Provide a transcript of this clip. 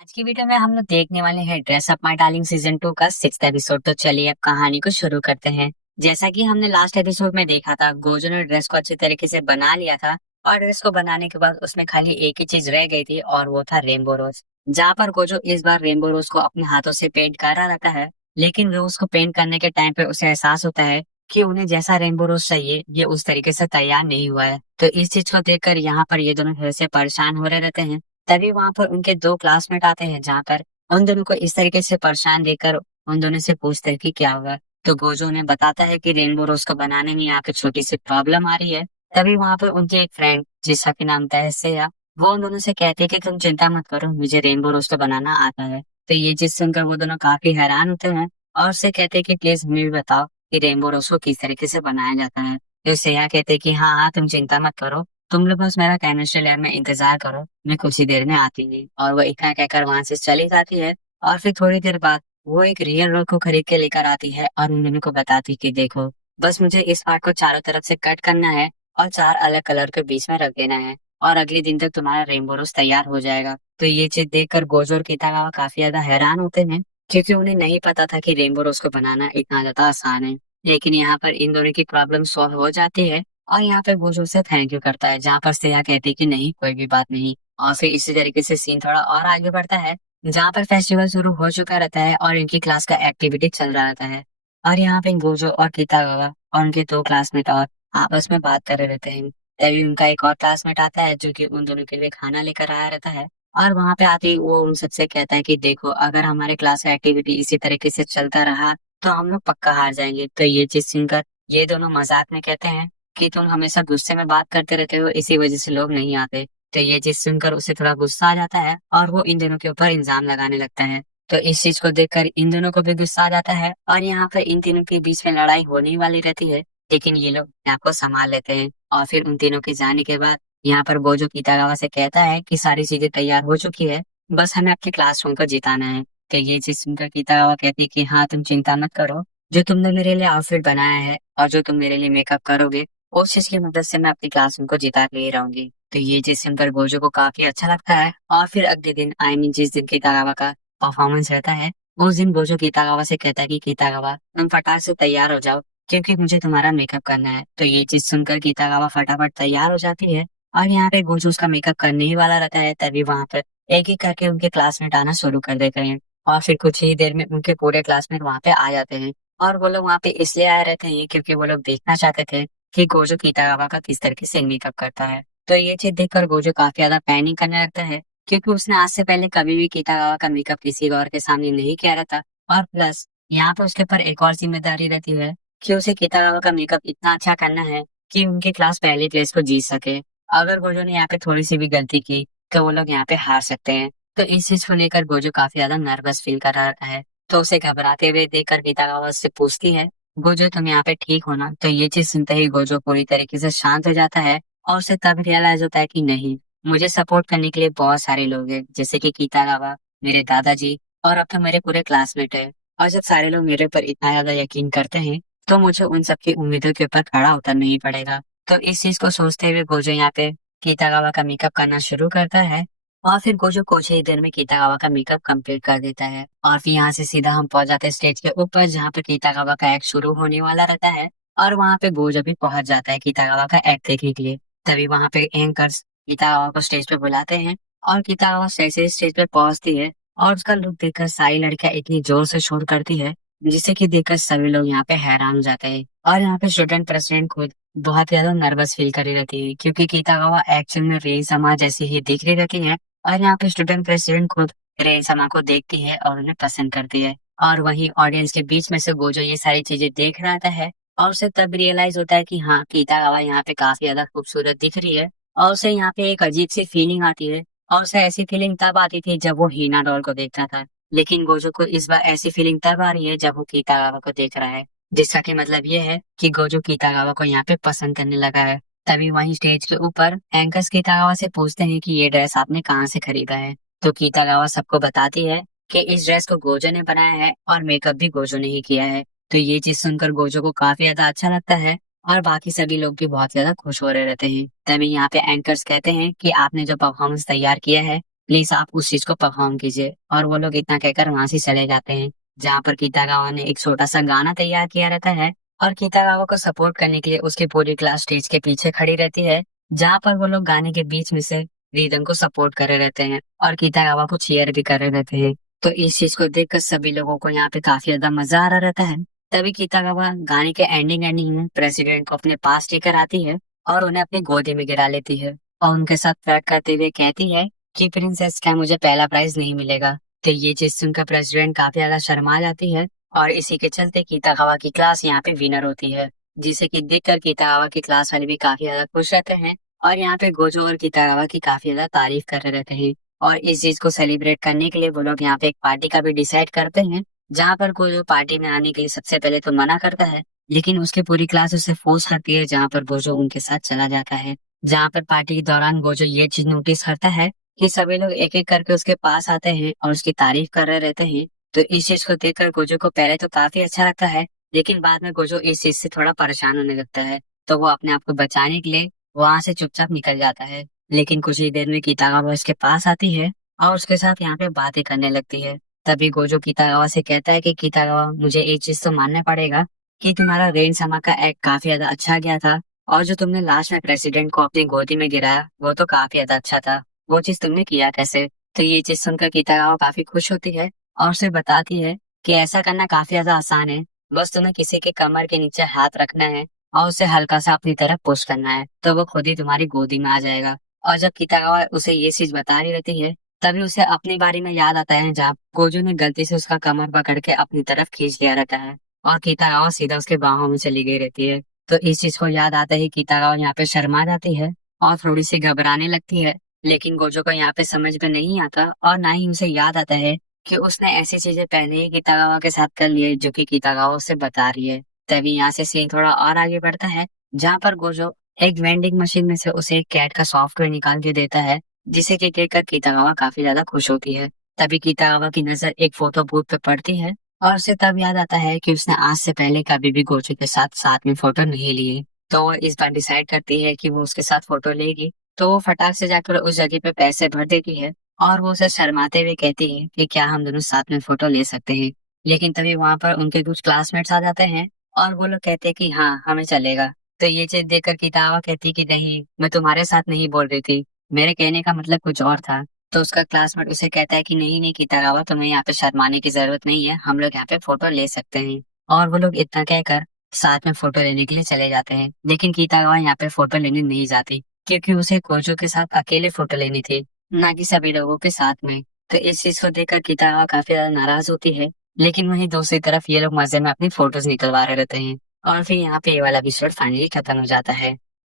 आज की वीडियो में हम लोग देखने वाले हैं dress up my darling season 2 का 6th एपिसोड। तो चलिए अब कहानी को शुरू करते हैं। जैसा कि हमने लास्ट एपिसोड में देखा था, गोजो ने ड्रेस को अच्छी तरीके से बना लिया था और ड्रेस को बनाने के बाद उसमें खाली एक ही चीज रह गई थी और वो था रेनबो रोज। जहाँ पर गोजो इस बार रेनबो रोज को अपने हाथों से पेंट कर रहा रहता है, लेकिन रोज को पेंट करने के टाइम पे उसे एहसास होता है कि उन्हें जैसा रेनबो रोज चाहिए ये उस तरीके से तैयार नहीं हुआ है। तो इस चीज को देखकर यहाँ पर ये दोनों थोड़े से परेशान हो रहे रहते हैं। तभी वहां पर उनके दो क्लासमेट आते हैं, जहाँ पर उन दोनों को इस तरीके से परेशान देखकर उन दोनों से पूछते हैं कि क्या हुआ। तो गोजो उन्हें बताता है कि रेनबो रोज को बनाने में यहाँ पे छोटी सी प्रॉब्लम आ रही है। तभी वहां पर उनकी एक फ्रेंड जिसका कि नाम तहस्सेया, वो उन दोनों से कहती है कि तुम चिंता मत करो, मुझे रेनबो रोज तो बनाना आता है। तो ये चीज सुनकर वो दोनों काफी हैरान होते हैं और उससे कहते हैं कि प्लीज हमें भी बताओ कि रेनबो रोज को किस तरीके से बनाया जाता है। तो सेया कहते हैं कि हाँ हाँ, तुम चिंता मत करो, तुम लोग बस मेरा केमिस्ट्री लैब में इंतजार करो, मैं कुछ ही देर में आती हूँ। और वो इतना कहकर वहां से चली जाती है। और फिर थोड़ी देर बाद वो एक रियल रोड को खरीद के लेकर आती है और उन दोनों को बताती कि देखो, बस मुझे इस पार्ट को चारों तरफ से कट करना है और चार अलग कलर के बीच में रख देना है और अगले दिन तक तुम्हारा रेनबो रोज तैयार हो जाएगा। तो ये चीज देखकर गोजो और कितागावा काफी ज्यादा हैरान होते हैं, क्योंकि उन्हें नहीं पता था कि रेनबो रोज को बनाना इतना ज्यादा आसान है। लेकिन यहाँ पर इन दोनों की प्रॉब्लम सॉल्व हो जाती है और यहाँ पे गोजो से थैंक यू करता है, जहाँ पर सेया कहती है कि नहीं कोई भी बात नहीं। और फिर इसी तरीके से सीन थोड़ा और आगे बढ़ता है, जहाँ पर फेस्टिवल शुरू हो चुका रहता है और इनकी क्लास का एक्टिविटी चल रहा रहता है। और यहाँ पे गोजो और कितागावा और उनके दो क्लासमेट और आपस में बात कर रहे रहते हैं। तभी उनका एक और क्लासमेट आता है जो कि उन दोनों के लिए खाना लेकर आया रहता है। और वहां पे आते ही वो उन सबसे कहता है कि देखो, अगर हमारे क्लास का एक्टिविटी इसी तरीके से चलता रहा तो हम लोग पक्का हार जाएंगे। तो ये चीज सुनकर ये दोनों मजाक में कहते हैं कि तुम हमेशा गुस्से में बात करते रहते हो, इसी वजह से लोग नहीं आते। तो ये चीज सुनकर उसे थोड़ा गुस्सा आ जाता है और वो इन दोनों के ऊपर इल्जाम लगाने लगता है। तो इस चीज को देखकर इन दोनों को भी गुस्सा आ जाता है और यहाँ पर इन तीनों के बीच में लड़ाई होने ही वाली रहती है। लेकिन ये लोग अपने आप को संभाल लेते हैं और फिर उन तीनों के जाने के बाद यहाँ पर गोजो कितागावा से कहता है कि सारी चीजें तैयार हो चुकी है, बस हमें अपने क्लासरूम को जिताना है। तो ये चीज सुनकर कितागावा कहती है कि हाँ तुम चिंता मत करो, जो तुमने मेरे लिए आउटफिट बनाया है और जो तुम मेरे लिए मेकअप करोगे उस चीज की मदद से मैं अपनी क्लास उनको जिता के ही रहूंगी। तो ये चीज सुनकर गोजो को काफी अच्छा लगता है और फिर अगले दिन आई मीन जिस दिन कितागावा का परफॉर्मेंस रहता है, उस दिन गोजो कितागावा से कहता है कि कितागावा तुम फटाक से तैयार हो जाओ, क्योंकि मुझे तुम्हारा मेकअप करना है। तो ये चीज सुनकर कितागावा फटाफट तैयार हो जाती है और यहाँ पे गोजो उसका मेकअप करने ही वाला रहता है। तभी वहां पर एक एक करके उनके क्लासमेट आना शुरू कर देते हैं और फिर कुछ ही देर में उनके पूरे क्लासमेट वहां पे आ जाते हैं। और वो लोग वहां पे इसलिए आए रहते हैं क्योंकि वो लोग देखना चाहते थे कि गोजो कितागावा का किस तरीके से मेकअप करता है। तो ये चीज देखकर गोजो काफी ज्यादा पैनिक करने लगता है, क्योंकि उसने आज से पहले कभी भी कितागावा का मेकअप किसी और के सामने नहीं किया रहता। और प्लस यहाँ पे उसके ऊपर एक और जिम्मेदारी रहती है कि उसे कितागावा का मेकअप इतना अच्छा करना है कि उनकी क्लास पहले प्लेस को जीत सके। अगर गोजो ने यहाँ पे थोड़ी सी भी गलती की तो वो लोग यहाँ पे हार सकते हैं। तो इस चीज को लेकर गोजो काफी ज्यादा नर्वस फील कर रहा है। तो उसे घबराते हुए देखकर कितागावा उससे पूछती है, गोजो तुम यहाँ पे ठीक हो ना? तो ये चीज सुनते ही गोजो पूरी तरीके से शांत हो जाता है और उसे तब रियलाइज होता है कि नहीं, मुझे सपोर्ट करने के लिए बहुत सारे लोग हैं, जैसे कि कितागावा, मेरे दादाजी और अब तो मेरे पूरे क्लासमेट है। और जब सारे लोग मेरे ऊपर इतना ज्यादा यकीन करते हैं तो मुझे उन सबकी उम्मीदों के ऊपर खड़ा उतरना ही पड़ेगा। तो इस चीज को सोचते हुए गोजो यहाँ पे कितागावा का मेकअप करना शुरू करता है और फिर गोजो कुछ ही देर में कितागावा का मेकअप कंप्लीट कर देता है। और फिर यहाँ से सीधा हम पहुंच जाते हैं स्टेज के ऊपर, जहाँ पे कितागावा का एक्ट शुरू होने वाला रहता है। और वहाँ पे गोजो भी पहुंच जाता है कितागावा का एक्ट देखने के लिए। तभी वहाँ पे एंकर्स कितागावा को स्टेज पे बुलाते हैं और कितागावा जैसे ही स्टेज पे पहुंचती है और उसका लुक देखकर सारी लड़कियां इतनी जोर से शोर करती है, जिसे कि देखकर सभी लोग यहाँ पे हैरान हो जाते हैं। और यहाँ पे स्टूडेंट प्रेसिडेंट खुद बहुत ज्यादा नर्वस फील कर रही रहती है, क्योंकि कितागावा एक्चुअल में रेन समा जैसी ही दिख रही रहती है। और यहाँ पे स्टूडेंट प्रेसिडेंट खुद रेन समा को देखती है और उन्हें पसंद करती है। और वहीं ऑडियंस के बीच में से गोजो ये सारी चीजें देख रहा है और उसे तब रियलाइज होता है कि हाँ, कितागावा यहाँ पे काफी ज्यादा खूबसूरत दिख रही है। और उसे यहाँ पे एक अजीब सी फीलिंग आती है। और उसे ऐसी फीलिंग तब आती थी जब वो हीना डॉल को देखता था, लेकिन गोजो को इस बार ऐसी फीलिंग तब आ रही है जब वो कितागावा को देख रहा है, जिसका कि मतलब ये है कि गोजो कितागावा को यहाँ पे पसंद करने लगा है। तभी वहीं स्टेज के ऊपर एंकर्स कितागावा से पूछते हैं कि ये ड्रेस आपने कहाँ से खरीदा है। तो कितागावा सबको बताती है कि इस ड्रेस को गोजो ने बनाया है और मेकअप भी गोजो ने ही किया है। तो ये चीज सुनकर गोजो को काफी ज्यादा अच्छा लगता है और बाकी सभी लोग भी बहुत ज्यादा खुश हो रहे रहते हैं। तभी यहाँ पे एंकर्स कहते हैं कि आपने जो परफॉर्मेंस तैयार किया है प्लीज आप उस चीज को परफॉर्म कीजिए। और वो लोग इतना कहकर वहां से चले जाते हैं, जहाँ पर कीतागावा ने एक छोटा सा गाना तैयार किया रहता है। और कीतागावा को सपोर्ट करने के लिए उसकी पूरी क्लास स्टेज के पीछे खड़ी रहती है, जहाँ पर वो लोग गाने के बीच में से रिदम को सपोर्ट कर रहे रहते हैं और कीतागावा को चीयर भी कर रहे रहते हैं। तो इस चीज को देखकर सभी लोगों को यहाँ पे काफी ज्यादा मजा आ रहा रहता है। तभी कीतागावा गाने के एंडिंग एंडिंग में प्रेसिडेंट को अपने पास लेकर आती है और उन्हें अपनी गोदी में गिरा लेती है और उनके साथ फ्लर्ट करते हुए कहती है कि प्रिंसेस, क्या मुझे पहला प्राइज नहीं मिलेगा? तो ये चीज सुनकर प्रेसिडेंट काफी ज्यादा शर्मा जाती है और इसी के चलते कीतागावा की क्लास यहाँ पे विनर होती है, जिसे कि देखकर कीतागावा की क्लास वाले भी काफी ज्यादा खुश रहते हैं और यहाँ पे गोजो और कीतागावा की काफी ज्यादा तारीफ कर रहे रहते हैं। और इस चीज को सेलिब्रेट करने के लिए वो लोग यहाँ पे एक पार्टी का भी डिसाइड करते हैं, जहाँ पर गोजो पार्टी में आने के लिए सबसे पहले तो मना करता है, लेकिन उसकी पूरी क्लास उसे फोर्स करती है, जहाँ पर गोजो उनके साथ चला जाता है। जहाँ पर पार्टी के दौरान गोजो ये चीज नोटिस करता है कि सभी लोग एक एक करके उसके पास आते हैं और उसकी तारीफ कर रहे रहते हैं। तो इस चीज को देखकर गोजो को पहले तो काफी अच्छा लगता है, लेकिन बाद में गोजो इस चीज से थोड़ा परेशान होने लगता है। तो वो अपने आप को बचाने के लिए वहां से चुपचाप निकल जाता है। लेकिन कुछ ही देर में कीतागावा उसके पास आती है और उसके साथ यहाँ पे बातें करने लगती है। तभी गोजो कीतागावा से कहता है कि कीतागावा, मुझे एक चीज तो मानना पड़ेगा कि तुम्हारा रेन समा का एक्ट काफी ज्यादा अच्छा गया था, और जो तुमने लास्ट में प्रेसिडेंट को अपनी गोदी में गिराया वो तो काफी ज्यादा अच्छा था। वो चीज तुमने किया कैसे? तो ये चीज सुनकर कीतागावा काफी खुश होती है और उसे बताती है कि ऐसा करना काफी ज्यादा आसान है, बस तुम्हें किसी के कमर के नीचे हाथ रखना है और उसे हल्का सा अपनी तरफ पुश करना है, तो वो खुद ही तुम्हारी गोदी में आ जाएगा। और जब कीतागावा उसे ये चीज बता रही रहती है, तभी उसे अपनी बारी में याद आता है जहाँ गोजो ने गलती से उसका कमर पकड़ के अपनी तरफ खींच लिया रहता है और कीतागावा सीधा उसके बाहों में चली गई रहती है। तो इस चीज को याद आता ही कीतागावा यहाँ पे शर्मा जाती है और थोड़ी सी घबराने लगती है। लेकिन गोजो को यहाँ पे समझ में नहीं आता और ना ही उसे याद आता है कि उसने ऐसी चीजें पहले ही कीतागावा के साथ कर ली है जो कि कीतागावा उसे बता रही है। तभी यहाँ से सीन थोड़ा और आगे बढ़ता है, जहाँ पर गोजो एक वेंडिंग मशीन में से उसे एक कैट का सॉफ्टवेयर निकाल के देता है, जिसे कि देखकर कीतागावा काफी ज्यादा खुश होती है। तभी कीतागावा की नजर एक फोटो बूथ पे पड़ती है और उसे तब याद आता है कि उसने आज से पहले कभी भी गोजो के साथ साथ में फोटो नहीं लिए। तो वो इस बार डिसाइड करती है कि वो उसके साथ फोटो लेगी। तो वो फटाक से जाकर उस जगह पे पैसे भर देती है और वो उसे शर्माते हुए कहती है कि क्या हम दोनों साथ में फोटो ले सकते हैं। लेकिन तभी वहां पर उनके कुछ क्लासमेट्स आ जाते हैं और वो लोग कहते हैं कि हाँ, हमें चलेगा। तो ये चीज देखकर किताबा कहती कि नहीं, मैं तुम्हारे साथ नहीं बोल रही थी, मेरे कहने का मतलब कुछ और था। तो उसका क्लासमेट उसे कहता है कि नहीं नहीं किताबा, तुम्हें यहाँ पे शर्माने की जरूरत नहीं है, हम लोग यहाँ पे फोटो ले सकते हैं। और वो लोग इतना कहकर साथ में फोटो लेने के लिए चले जाते हैं। लेकिन किताबा यहाँ पे फोटो लेने नहीं जाती, क्योंकि उसे कोजो के साथ अकेले फोटो लेनी थी, ना कि सभी लोगों के साथ में। तो इस चीज को देखकर किताबा काफी ज्यादा नाराज होती है। लेकिन वहीं दूसरी तरफ ये लोग मजे में अपनी फोटोज निकलवा रहे रहते हैं। और फिर यहाँ पे ये वाला एपिसोड फाइनली खत्म हो जाता है।